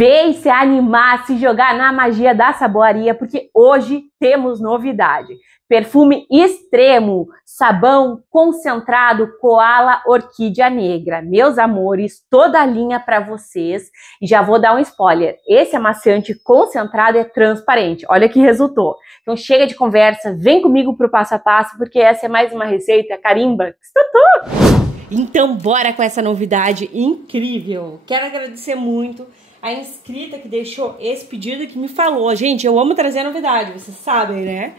Vem se animar, se jogar na magia da saboaria, porque hoje temos novidade. Perfume extremo, sabão concentrado Koala Orquídea Negra. Meus amores, toda a linha para vocês. E já vou dar um spoiler. Esse amaciante concentrado é transparente. Olha que resultou. Então chega de conversa, vem comigo pro passo a passo, porque essa é mais uma receita carimba. Então bora com essa novidade incrível. Quero agradecer muito a inscrita que deixou esse pedido, que me falou, gente, eu amo trazer novidade, vocês sabem, né?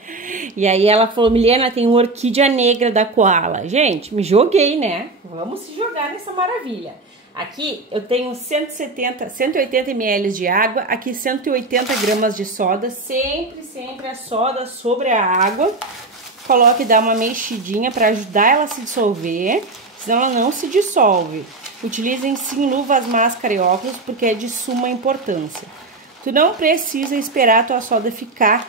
E aí ela falou, Milena, tem uma orquídea negra da Koala. Gente, me joguei, né? Vamos se jogar nessa maravilha. Aqui eu tenho 180 ml de água, aqui 180 gramas de soda, sempre a soda sobre a água. Coloque e dá uma mexidinha para ajudar ela a se dissolver, senão ela não se dissolve. Utilizem sim luvas, máscara e óculos, porque é de suma importância. Tu não precisa esperar a tua soda ficar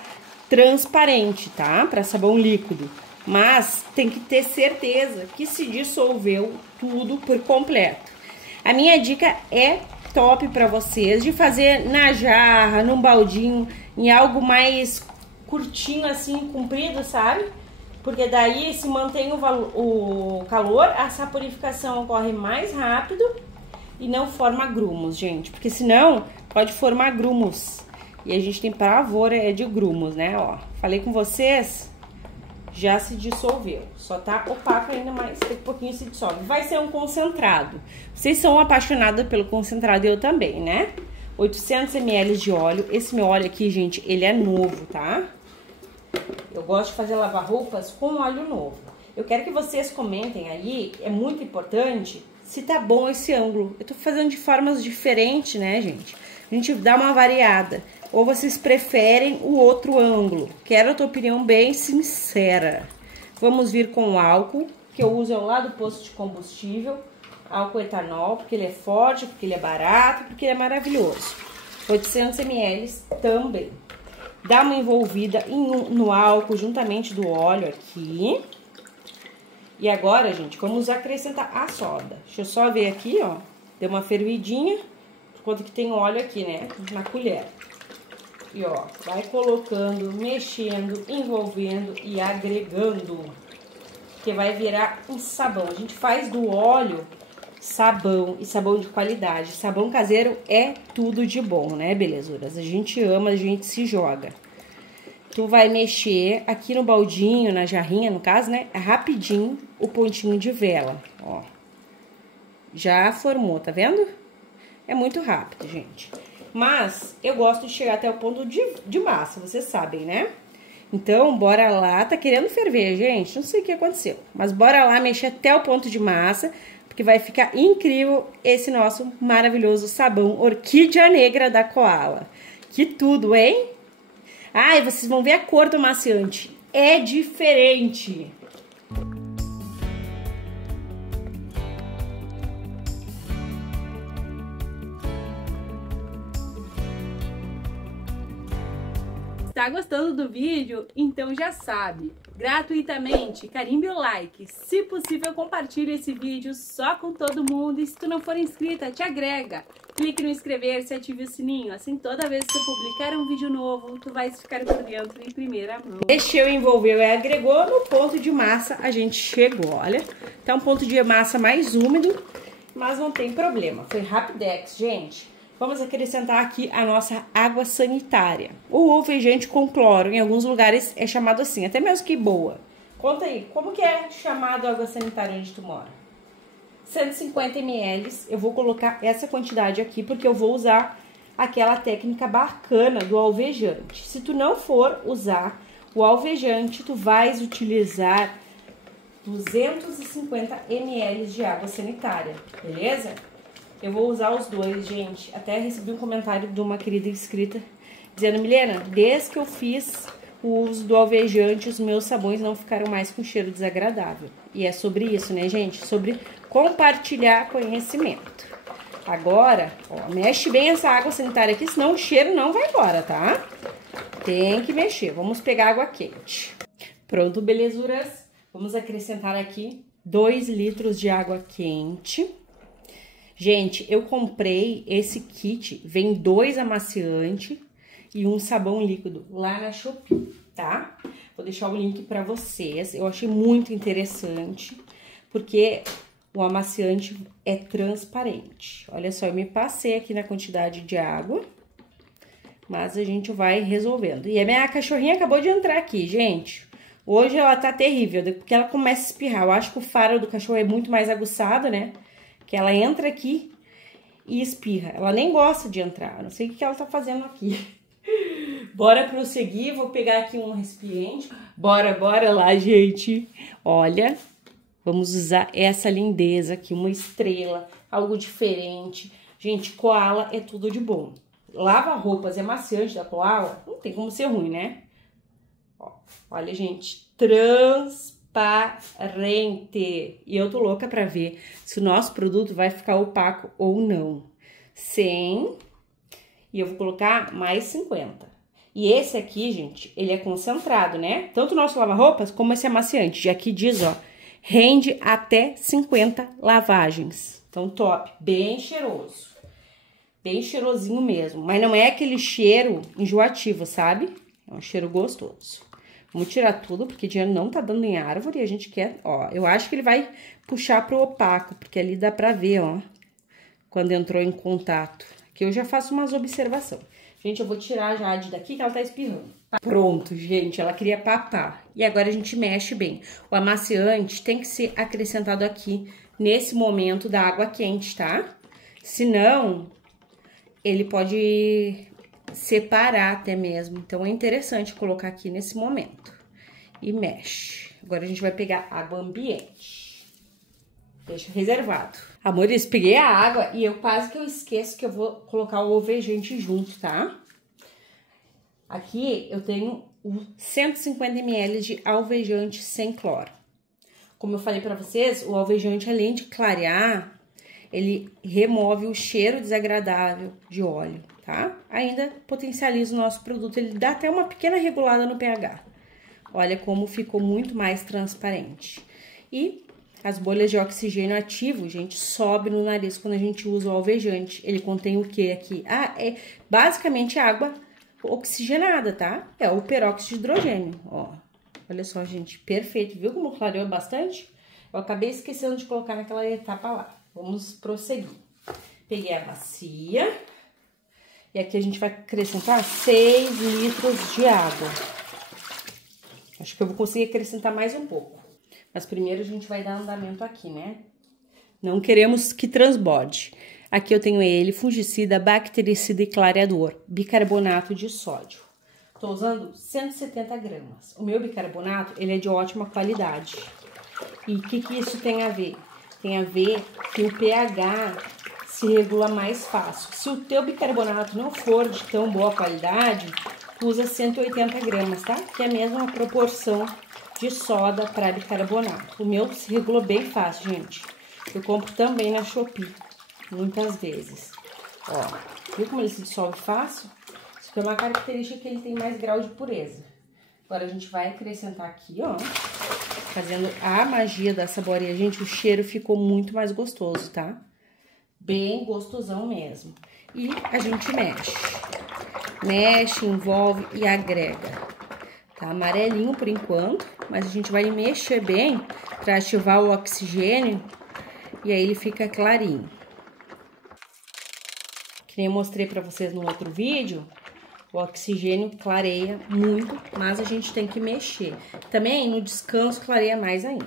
transparente, tá? Para sabão líquido. Mas tem que ter certeza que se dissolveu tudo por completo. A minha dica é top para vocês, de fazer na jarra, num baldinho, em algo mais curtinho assim, comprido, sabe? Porque daí se mantém o calor, a saporificação ocorre mais rápido e não forma grumos, gente. Porque senão pode formar grumos. E a gente tem pavor de grumos, né? Ó, falei com vocês, já se dissolveu. Só tá opaco ainda, mas daqui a pouquinho se dissolve. Vai ser um concentrado. Vocês são apaixonados pelo concentrado, eu também, né? 800 ml de óleo. Esse meu óleo aqui, gente, ele é novo, tá? Eu gosto de fazer lavar roupas com óleo novo. Eu quero que vocês comentem aí, é muito importante, se tá bom esse ângulo. Eu tô fazendo de formas diferentes, né, gente? A gente dá uma variada. Ou vocês preferem o outro ângulo? Quero a tua opinião bem sincera. Vamos vir com o álcool, que eu uso lá do posto de combustível. Álcool etanol, porque ele é forte, porque ele é barato, porque ele é maravilhoso. 800 ml também. Dá uma envolvida no álcool juntamente do óleo aqui. E agora, gente, vamos acrescentar a soda. Deixa eu só ver aqui, ó. Deu uma fervidinha, por conta que tem óleo aqui, né? Na colher. E ó, vai colocando, mexendo, envolvendo e agregando. Que vai virar um sabão. A gente faz do óleo sabão, e sabão de qualidade. Sabão caseiro é tudo de bom, né, belezuras? A gente ama, a gente se joga. Tu vai mexer aqui no baldinho, na jarrinha, no caso, né? É rapidinho o pontinho de vela, ó. Já formou, tá vendo? É muito rápido, gente. Mas eu gosto de chegar até o ponto de massa, vocês sabem, né? Então, bora lá. Tá querendo ferver, gente? Não sei o que aconteceu. Mas bora lá mexer até o ponto de massa, porque vai ficar incrível esse nosso maravilhoso sabão Orquídea Negra da Koala. Que tudo, hein? Ah, e vocês vão ver a cor do amaciante. É diferente. Tá gostando do vídeo? Então já sabe, gratuitamente, carimbe o like, se possível compartilhe esse vídeo só com todo mundo e se tu não for inscrita, te agrega, clique no inscrever-se e ative o sininho, assim toda vez que eu publicar um vídeo novo, tu vais ficar por dentro em primeira mão. Mexeu, envolveu e agregou, no ponto de massa a gente chegou, olha, tá um ponto de massa mais úmido, mas não tem problema, foi rapidex, gente. Vamos acrescentar aqui a nossa água sanitária. Ou alvejante com cloro, em alguns lugares é chamado assim, até mesmo que boa. Conta aí, como que é chamado água sanitária onde tu mora? 150 ml, eu vou colocar essa quantidade aqui, porque eu vou usar aquela técnica bacana do alvejante. Se tu não for usar o alvejante, tu vais utilizar 250 ml de água sanitária, beleza? Eu vou usar os dois, gente. Até recebi um comentário de uma querida inscrita dizendo, Milena, desde que eu fiz o uso do alvejante, os meus sabões não ficaram mais com cheiro desagradável. E é sobre isso, né, gente? Sobre compartilhar conhecimento. Agora, ó, mexe bem essa água sanitária aqui, senão o cheiro não vai embora, tá? Tem que mexer. Vamos pegar água quente. Pronto, belezuras. Vamos acrescentar aqui 2 litros de água quente. Gente, eu comprei esse kit, vem 2 amaciantes e um sabão líquido lá na Shopee, tá? Vou deixar o link pra vocês. Eu achei muito interessante, porque o amaciante é transparente. Olha só, eu me passei aqui na quantidade de água, mas a gente vai resolvendo. E a minha cachorrinha acabou de entrar aqui, gente. Hoje ela tá terrível, porque ela começa a espirrar. Eu acho que o faro do cachorro é muito mais aguçado, né? Que ela entra aqui e espirra. Ela nem gosta de entrar. Eu não sei o que ela tá fazendo aqui. Bora prosseguir. Vou pegar aqui um recipiente. Bora lá, gente. Olha, vamos usar essa lindeza aqui. Uma estrela, algo diferente. Gente, Koala é tudo de bom. Lava-roupas é maciante da Koala. Não tem como ser ruim, né? Ó, olha, gente. Transparente. E eu tô louca pra ver se o nosso produto vai ficar opaco ou não. 100. E eu vou colocar mais 50. E esse aqui, gente, ele é concentrado, né? Tanto o nosso lava-roupas como esse amaciante. E aqui diz, ó, rende até 50 lavagens. Então, top. Bem cheiroso. Bem cheirosinho mesmo. Mas não é aquele cheiro enjoativo, sabe? É um cheiro gostoso. Vamos tirar tudo, porque dinheiro não tá dando em árvore. E a gente quer, ó, eu acho que ele vai puxar pro opaco, porque ali dá pra ver, ó, quando entrou em contato. Aqui eu já faço umas observações. Gente, eu vou tirar a Jade daqui que ela tá espirrando. Pronto, gente, ela queria papar. E agora a gente mexe bem. O amaciante tem que ser acrescentado aqui nesse momento da água quente, tá? Senão, ele pode separar até mesmo. Então, é interessante colocar aqui nesse momento. E mexe. Agora a gente vai pegar água ambiente. Deixa reservado. Amores, peguei a água e eu quase que eu esqueço que eu vou colocar o alvejante junto, tá? Aqui eu tenho 150 ml de alvejante sem cloro. Como eu falei pra vocês, o alvejante, além de clarear, ele remove o cheiro desagradável de óleo, tá? Ainda potencializa o nosso produto, ele dá até uma pequena regulada no pH. Olha como ficou muito mais transparente. E as bolhas de oxigênio ativo, gente, sobe no nariz quando a gente usa o alvejante. Ele contém o que aqui? Ah, é basicamente água oxigenada, tá? É o peróxido de hidrogênio, ó. Olha só, gente, perfeito. Viu como clareou bastante? Eu acabei esquecendo de colocar naquela etapa lá. Vamos prosseguir. Peguei a bacia. E aqui a gente vai acrescentar 6 litros de água. Acho que eu vou conseguir acrescentar mais um pouco. Mas primeiro a gente vai dar andamento aqui, né? Não queremos que transborde. Aqui eu tenho ele, fungicida, bactericida e clareador, bicarbonato de sódio. Tô usando 170 gramas. O meu bicarbonato, ele é de ótima qualidade. E o que isso tem a ver? Tem a ver que o pH se regula mais fácil. Se o teu bicarbonato não for de tão boa qualidade, usa 180 gramas, tá? Que é a mesma proporção de soda para bicarbonato. O meu se regula bem fácil, gente. Eu compro também na Shopee, muitas vezes. Ó, viu como ele se dissolve fácil? Isso é uma característica que ele tem mais grau de pureza. Agora a gente vai acrescentar aqui, ó, fazendo a magia da saboreia. Gente, o cheiro ficou muito mais gostoso, tá? Bem gostosão mesmo. E a gente mexe. Mexe, envolve e agrega. Tá amarelinho por enquanto, mas a gente vai mexer bem para ativar o oxigênio e aí ele fica clarinho. Que nem eu mostrei para vocês no outro vídeo, o oxigênio clareia muito, mas a gente tem que mexer. Também no descanso clareia mais ainda.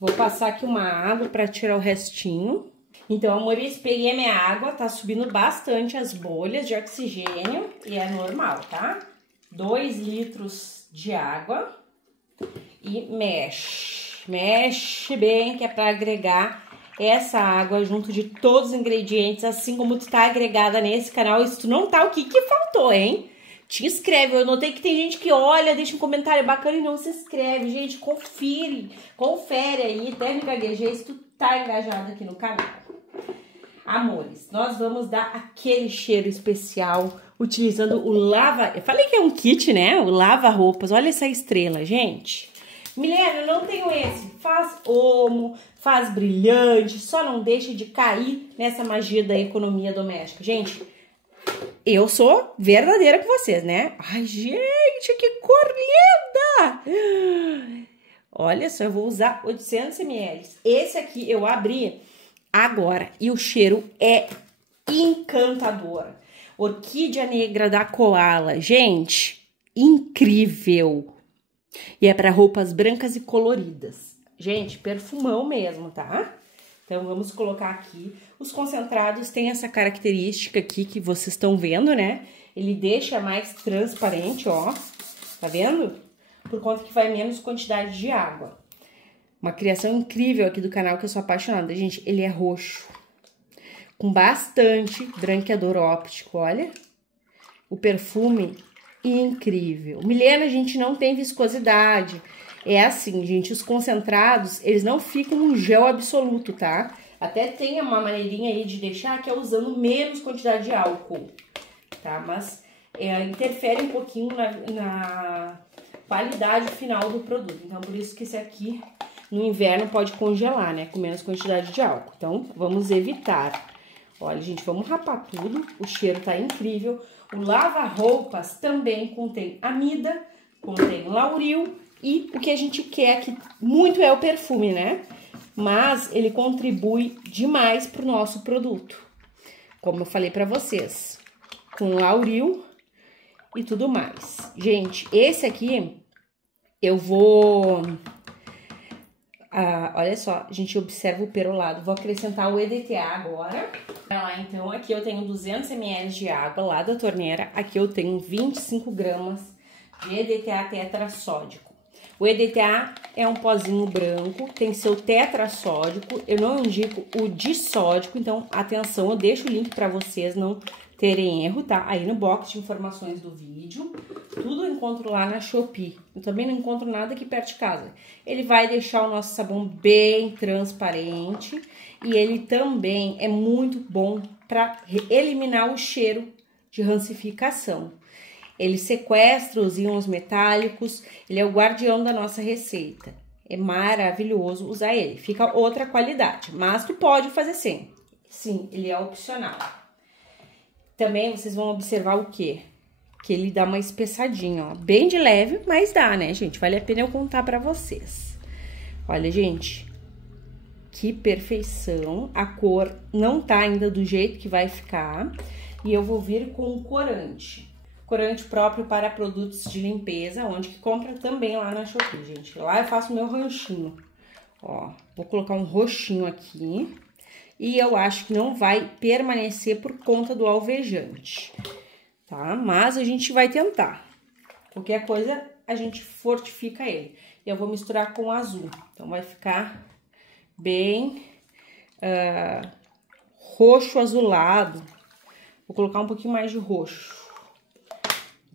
Vou passar aqui uma água para tirar o restinho. Então, amores, peguei a minha água, tá subindo bastante as bolhas de oxigênio e é normal, tá? 2 litros de água e mexe bem, que é para agregar essa água junto de todos os ingredientes, assim como tu tá agregada nesse canal. E se tu não tá, o que faltou, hein? Te inscreve. Eu notei que tem gente que olha, deixa um comentário bacana e não se inscreve. Gente, confere aí, até me gaguejei se tu tá engajado aqui no canal. Amores, nós vamos dar aquele cheiro especial utilizando o lava... Eu falei que é um kit, né? O lava-roupas. Olha essa estrela, gente. Milena, eu não tenho esse. Faz Omo, faz brilhante, só não deixa de cair nessa magia da economia doméstica. Gente, eu sou verdadeira com vocês, né? Ai, gente, que cor linda! Olha só, eu vou usar 800 ml. Esse aqui eu abri agora e o cheiro é encantador. Orquídea negra da Koala. Gente, incrível! E é para roupas brancas e coloridas. Gente, perfumão mesmo, tá? Então, vamos colocar aqui. Os concentrados têm essa característica aqui que vocês estão vendo, né? Ele deixa mais transparente, ó. Tá vendo? Por conta que vai menos quantidade de água. Uma criação incrível aqui do canal que eu sou apaixonada. Gente, ele é roxo. Com bastante branqueador óptico, olha. O perfume incrível. Milena, a gente não tem viscosidade. É assim, gente, os concentrados, eles não ficam um gel absoluto, tá? Até tem uma maneirinha aí de deixar que é usando menos quantidade de álcool, tá? Mas interfere um pouquinho na qualidade final do produto. Então, por isso que esse aqui, no inverno, pode congelar, né? Com menos quantidade de álcool. Então, vamos evitar. Olha, gente, vamos rapar tudo. O cheiro tá incrível. O lava-roupas também contém amida, contém lauril. E o que a gente quer aqui muito é o perfume, né? Mas ele contribui demais pro nosso produto. Como eu falei pra vocês. Com lauril e tudo mais. Gente, esse aqui eu vou... olha só, a gente observa o perolado. Vou acrescentar o EDTA agora. Olha lá, então, aqui eu tenho 200 ml de água lá da torneira. Aqui eu tenho 25 gramas de EDTA tetrassódico. O EDTA é um pozinho branco, tem seu tetrassódico. Eu não indico o disódico, então, atenção, eu deixo o link para vocês não terem erro, tá? Aí no box de informações do vídeo. Tudo eu encontro lá na Shopee. Eu também não encontro nada aqui perto de casa. Ele vai deixar o nosso sabão bem transparente. E ele também é muito bom para eliminar o cheiro de rancificação. Ele sequestra os íons metálicos, ele é o guardião da nossa receita. É maravilhoso usar ele. Fica outra qualidade, mas tu pode fazer sem. Sim, ele é opcional. Também vocês vão observar o quê? Que ele dá uma espessadinha, ó. Bem de leve, mas dá, né, gente? Vale a pena eu contar pra vocês. Olha, gente, que perfeição. A cor não tá ainda do jeito que vai ficar. E eu vou vir com o corante. Corante próprio para produtos de limpeza, onde que compra também lá na Shopee, gente. Lá eu faço meu ranchinho. Ó, vou colocar um roxinho aqui. E eu acho que não vai permanecer por conta do alvejante, tá? Mas a gente vai tentar. Qualquer coisa, a gente fortifica ele. E eu vou misturar com o azul. Então, vai ficar bem roxo azulado. Vou colocar um pouquinho mais de roxo.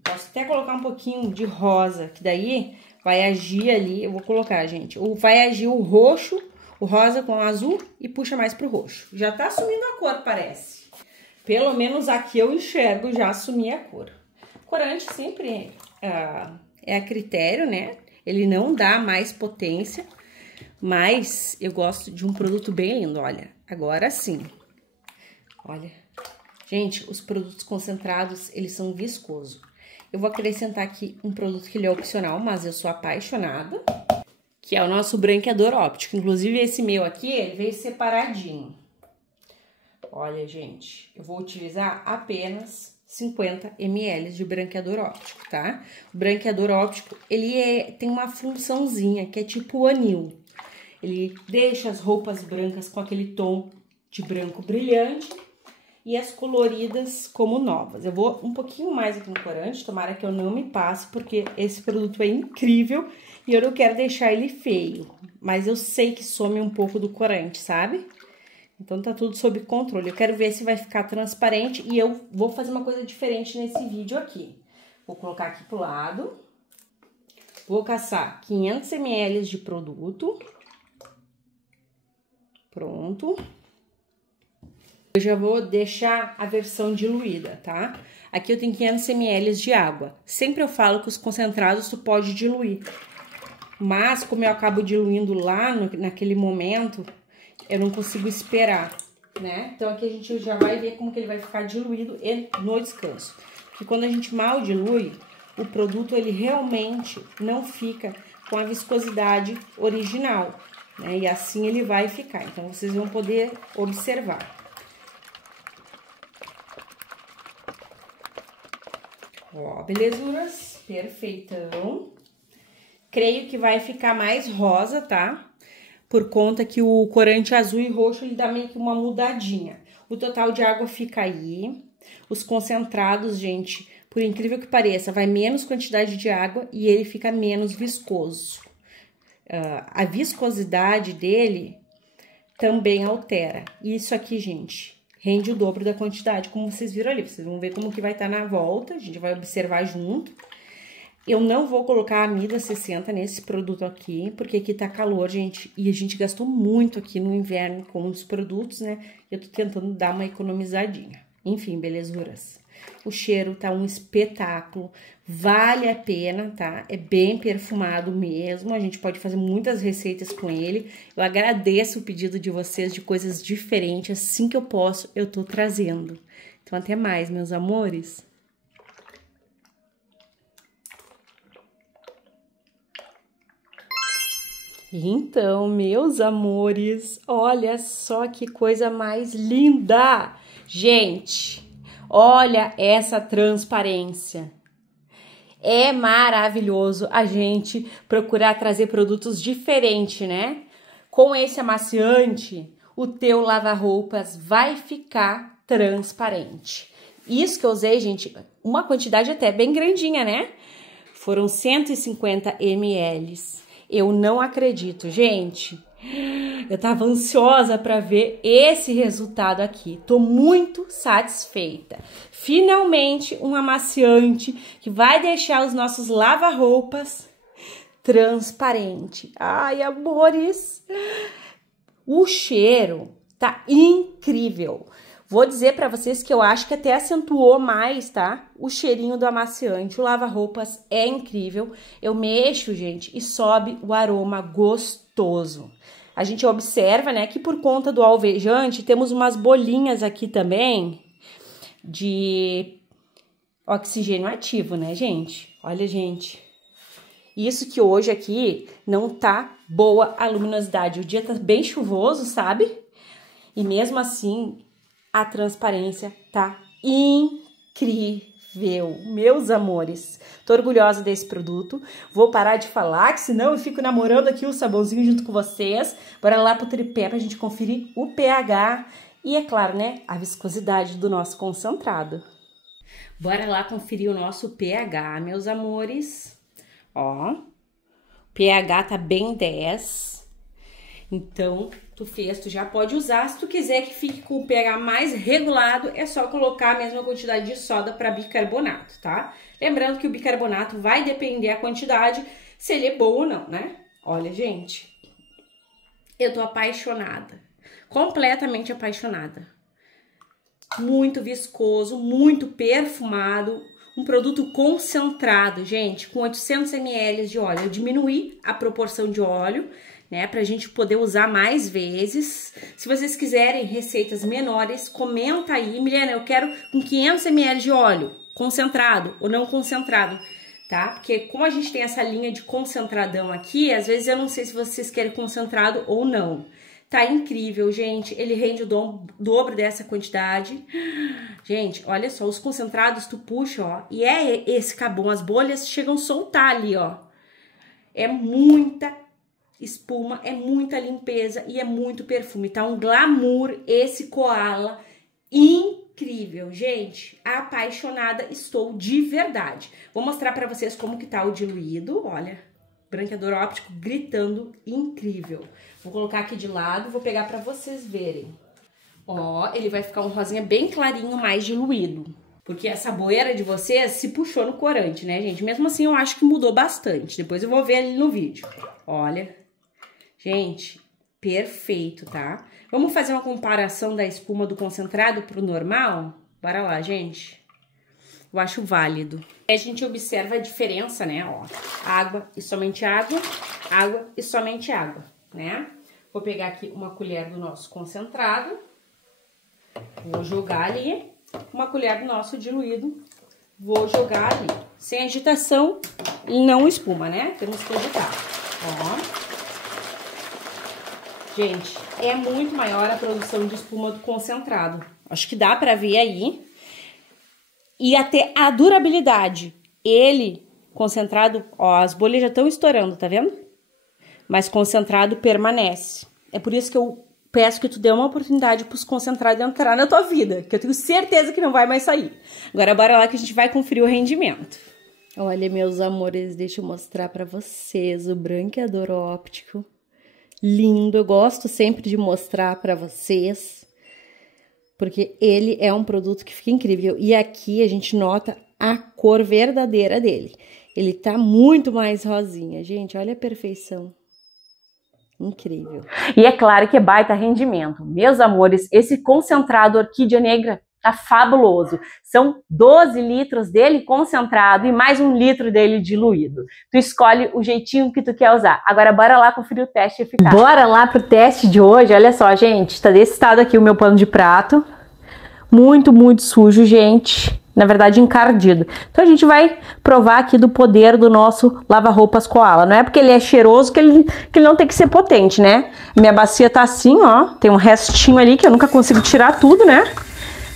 Posso até colocar um pouquinho de rosa, que daí vai agir ali. Eu vou colocar, gente. Vai agir o roxo, o rosa com o azul e puxa mais pro roxo. Já tá assumindo a cor, parece. Pelo menos aqui eu enxergo já assumir a cor. Corante sempre é a critério, né? Ele não dá mais potência, mas eu gosto de um produto bem lindo, olha. Agora sim. Olha. Gente, os produtos concentrados, eles são viscosos. Eu vou acrescentar aqui um produto que ele é opcional, mas eu sou apaixonada, que é o nosso branqueador óptico. Inclusive, esse meu aqui, ele veio separadinho. Olha, gente, eu vou utilizar apenas 50 ml de branqueador óptico, tá? O branqueador óptico, ele tem uma funçãozinha que é tipo o anil. Ele deixa as roupas brancas com aquele tom de branco brilhante e as coloridas como novas. Eu vou um pouquinho mais aqui no corante, tomara que eu não me passe, porque esse produto é incrível e eu não quero deixar ele feio. Mas eu sei que some um pouco do corante, sabe? Então, tá tudo sob controle. Eu quero ver se vai ficar transparente e eu vou fazer uma coisa diferente nesse vídeo aqui. Vou colocar aqui pro lado. Vou caçar 500 ml de produto. Pronto. Eu já vou deixar a versão diluída, tá? Aqui eu tenho 500 ml de água. Sempre eu falo que os concentrados tu pode diluir. Mas, como eu acabo diluindo lá naquele momento, eu não consigo esperar, né? Então aqui a gente já vai ver como que ele vai ficar diluído no descanso. Porque quando a gente mal dilui, o produto ele realmente não fica com a viscosidade original, né? E assim ele vai ficar. Então vocês vão poder observar. Ó, belezuras, perfeitão. Creio que vai ficar mais rosa, tá? Por conta que o corante azul e roxo, ele dá meio que uma mudadinha. O total de água fica aí. Os concentrados, gente, por incrível que pareça, vai menos quantidade de água e ele fica menos viscoso. A viscosidade dele também altera. Isso aqui, gente, rende o dobro da quantidade, como vocês viram ali. Vocês vão ver como que vai estar na volta, a gente vai observar junto. Eu não vou colocar a amida 60 nesse produto aqui, porque aqui tá calor, gente, e a gente gastou muito aqui no inverno com os produtos, né? Eu tô tentando dar uma economizadinha. Enfim, belezuras. O cheiro tá um espetáculo, vale a pena, tá? É bem perfumado mesmo, a gente pode fazer muitas receitas com ele. Eu agradeço o pedido de vocês de coisas diferentes, assim que eu posso, eu tô trazendo. Então, até mais, meus amores. Então, meus amores, olha só que coisa mais linda! Gente, olha essa transparência. É maravilhoso a gente procurar trazer produtos diferentes, né? Com esse amaciante, o teu lava-roupas vai ficar transparente. Isso que eu usei, gente, uma quantidade até bem grandinha, né? Foram 150 ml. Eu não acredito, gente. Eu tava ansiosa para ver esse resultado aqui. Tô muito satisfeita. Finalmente, um amaciante que vai deixar os nossos lava-roupas transparente. Ai, amores, o cheiro tá incrível. Vou dizer para vocês que eu acho que até acentuou mais, tá? O cheirinho do amaciante. O lava-roupas é incrível. Eu mexo, gente, e sobe o aroma gostoso. A gente observa, né, que por conta do alvejante, temos umas bolinhas aqui também de oxigênio ativo, né, gente? Olha, gente. Isso que hoje aqui não tá boa a luminosidade. O dia tá bem chuvoso, sabe? E mesmo assim, a transparência tá incrível, meus amores. Tô orgulhosa desse produto. Vou parar de falar, que senão eu fico namorando aqui o sabãozinho junto com vocês. Bora lá pro tripé pra gente conferir o pH e, é claro, né, a viscosidade do nosso concentrado. Bora lá conferir o nosso pH, meus amores. Ó, pH tá bem 10. Então, tu já pode usar. Se tu quiser que fique com o pH mais regulado, é só colocar a mesma quantidade de soda para bicarbonato, tá? Lembrando que o bicarbonato vai depender a quantidade, se ele é bom ou não, né? Olha, gente, eu tô apaixonada, completamente apaixonada. Muito viscoso, muito perfumado, um produto concentrado, gente, com 800 ml de óleo. Eu diminuí a proporção de óleo, né, pra gente poder usar mais vezes. Se vocês quiserem receitas menores, comenta aí. Milena, eu quero com 500 ml de óleo, concentrado ou não concentrado, tá? Porque como a gente tem essa linha de concentradão aqui, às vezes eu não sei se vocês querem concentrado ou não. Tá incrível, gente. Ele rende o dobro dessa quantidade. Gente, olha só, os concentrados tu puxa, ó, e é esse cabum, as bolhas chegam a soltar ali, ó. É muita espuma, é muita limpeza e é muito perfume. Tá um glamour esse Koala incrível, gente. Apaixonada estou de verdade. Vou mostrar pra vocês como que tá o diluído, olha. Branqueador óptico gritando incrível. Vou colocar aqui de lado, vou pegar pra vocês verem. Ó, ele vai ficar um rosinha bem clarinho, mais diluído. Porque essa boeira de vocês se puxou no corante, né, gente? Mesmo assim, eu acho que mudou bastante. Depois eu vou ver ali no vídeo. Olha. Gente, perfeito, tá? Vamos fazer uma comparação da espuma do concentrado pro normal? Bora lá, gente. Eu acho válido. A gente observa a diferença, né? Ó, água e somente água, água e somente água, né? Vou pegar aqui uma colher do nosso concentrado. Vou jogar ali. Uma colher do nosso diluído. Vou jogar ali. Sem agitação e não espuma, né? Temos que agitar. Ó. Gente, é muito maior a produção de espuma do concentrado. Acho que dá pra ver aí. E até a durabilidade. Ele, concentrado, ó, as bolhas já estão estourando, tá vendo? Mas concentrado permanece. É por isso que eu peço que tu dê uma oportunidade pros concentrados entrar na tua vida, que eu tenho certeza que não vai mais sair. Agora bora lá que a gente vai conferir o rendimento. Olha, meus amores, deixa eu mostrar pra vocês o branqueador óptico. Lindo, eu gosto sempre de mostrar pra vocês, porque ele é um produto que fica incrível. E aqui a gente nota a cor verdadeira dele. Ele tá muito mais rosinha, gente, olha a perfeição. Incrível. E é claro que é baita rendimento. Meus amores, esse concentrado Orquídea Negra tá fabuloso. São 12 litros dele concentrado e mais 1 litro dele diluído. Tu escolhe o jeitinho que tu quer usar. Agora bora lá conferir o teste eficaz. Bora lá pro teste de hoje. Olha só, gente, tá desse estado aqui o meu pano de prato. Muito, muito sujo, gente. Na verdade, encardido. Então a gente vai provar aqui do poder do nosso lava-roupas Koala. Não é porque ele é cheiroso que ele não tem que ser potente, né? Minha bacia tá assim, ó. Tem um restinho ali que eu nunca consigo tirar tudo, né?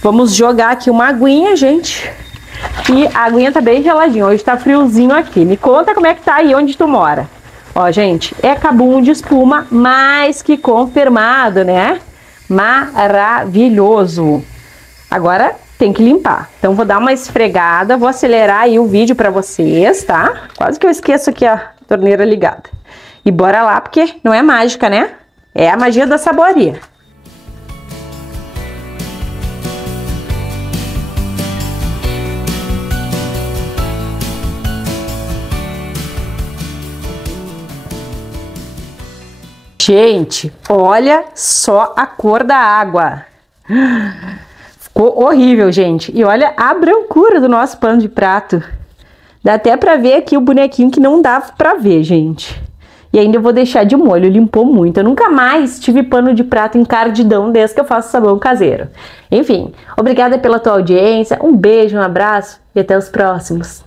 Vamos jogar aqui uma aguinha, gente. E a aguinha tá bem geladinha. Hoje tá friozinho aqui. Me conta como é que tá aí onde tu mora. Ó, gente, é cabum de espuma mais que confirmado, né? Maravilhoso. Agora tem que limpar. Então vou dar uma esfregada, vou acelerar aí o vídeo pra vocês, tá? Quase que eu esqueço aqui a torneira ligada. E bora lá, porque não é mágica, né? É a magia da saboaria. Gente, olha só a cor da água. Ficou horrível, gente. E olha a brancura do nosso pano de prato. Dá até pra ver aqui o bonequinho que não dava pra ver, gente. E ainda eu vou deixar de molho, limpou muito. Eu nunca mais tive pano de prato encardidão desde que eu faço sabão caseiro. Enfim, obrigada pela tua audiência. Um beijo, um abraço e até os próximos.